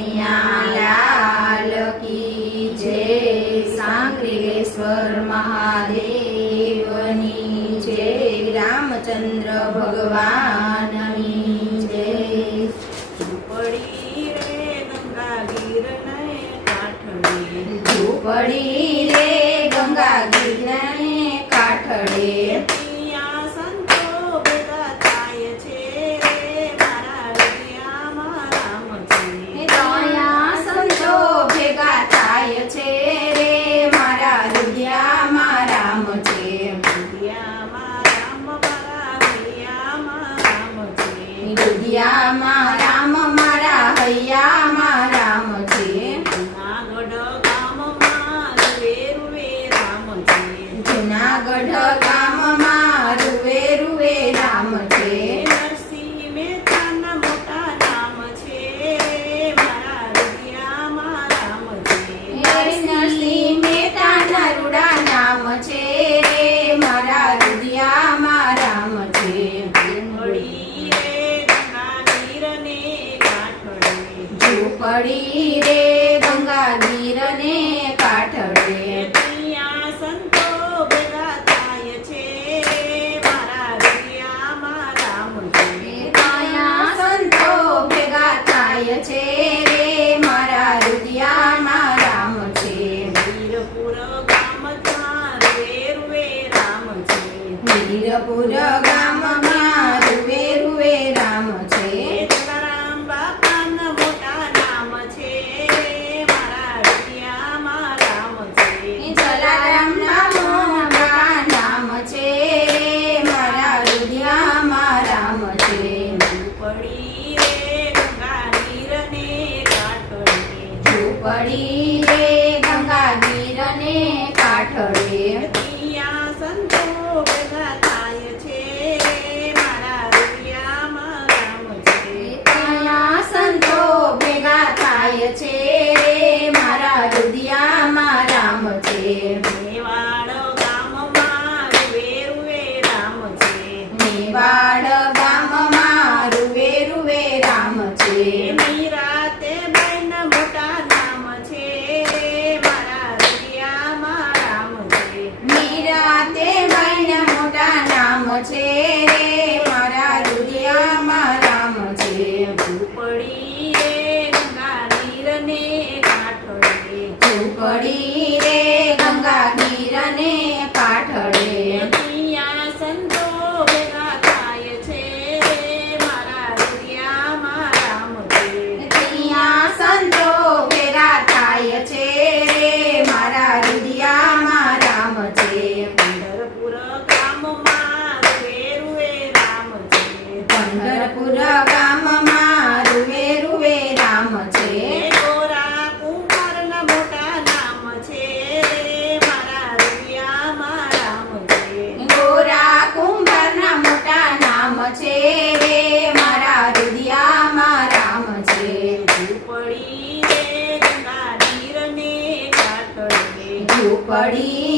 કનૈયા લાલ કી જય. સાંકરેશ્વર મહાદેવની જય. રામચંદ્ર ભગવાનની જય. ઝૂંપડી રે ગંગા ગીરને કાંઠે, ઝૂંપડી રે ગંગા ગીરને કાંઠે, ત્યાં સંતો ભેગા થાય છે રે મારા હૃદયમાં રામ છે. ત્યાં સંતો ભેગા થાય છે રે મારા હૃદયમાં રામ છે. હૃદયમાં રામ મારા હૈયામાં રામ છે. હૃદયમાં રામ મારા હૈયામાં રામ છે. જૂનાગઢ ગામમાં રૂવે રૂવે રામ છે. જૂનાગઢ ગામમાં રૂવે રૂવે રામ છે. નરસિંહ મહેતાના મોટા નામ છે રે મારા હૃદયમાં રામ છે. નરસિંહ મહેતાના રૂડા નામ છે રે મારા હૃદયમાં રામ છે. ઝૂંપડી રે ગંગા ગીરને કાંઠે, ઝૂંપડી રે ગંગા ગીરને કાંઠે, ત્યાં સંતો ભેગા થાય છે રે મારા હૃદયમાં રામ છે. ત્યાં સંતો ભેગા થાય છે રે મારા હૃદયમાં રામ છે. વીરપુર ગામમાં રૂવે રૂવે રામ છે. વીરપુર ગામમાં રૂવે રૂવે રામ છે. જલારામ બાપાના મોટા નામ છે રે મારા હૃદયમાં રામ છે. જલારામના મોટા નામ છે રે મારા હૃદયમાં રામ છે. ઝૂંપડી રે ગંગા ગીરને કાંઠે, ઝૂંપડી રે ગંગા ગીરને કાંઠે, ત્યાં સંતો ભેગા થાય છે રે મારા હૃદયમાં રામ છે. ત્યાં સંતો ભેગા થાય છે રે મારા હૃદયમાં રામ છે. મેવાડ ગામમાં રૂવે રૂવે રામ છે. મેવાડ ગામમાં રૂવે રૂવે રામ છે. મીરાતે બાઈના મોટા નામ છે રે મારા હૃદયમાં રામ છે. મીરાતે બાઈના મોટા નામ છે રે મારા હૃદયમાં રામ છે. ઝૂંપડી રે ગંગા ગીરને કાંઠે, ઝૂંપડી રે ગંગા ગીરને કાંઠે, ત્યાં સંતો ભેગા થાય છે રે મારા હૃદયમાં રામ છે. ત્યાં સંતો ભેગા થાય છે રે મારા હૃદયમાં રામ છે. પંઢરપુર ગામમાં રૂવે રૂવે રામ છે. પંઢરપુર ગામમાં રૂવે રૂવે રામ છે. ગોરા કુંભારના મોટા નામ છે રે મારા હૃદયમાં રામ છે. ગોરા કુંભારના મોટા નામ છે રે મારા હૃદયમાં રામ છે. ઝૂંપડી રે ગંગા ગીરને કાંઠે, ઝૂંપડી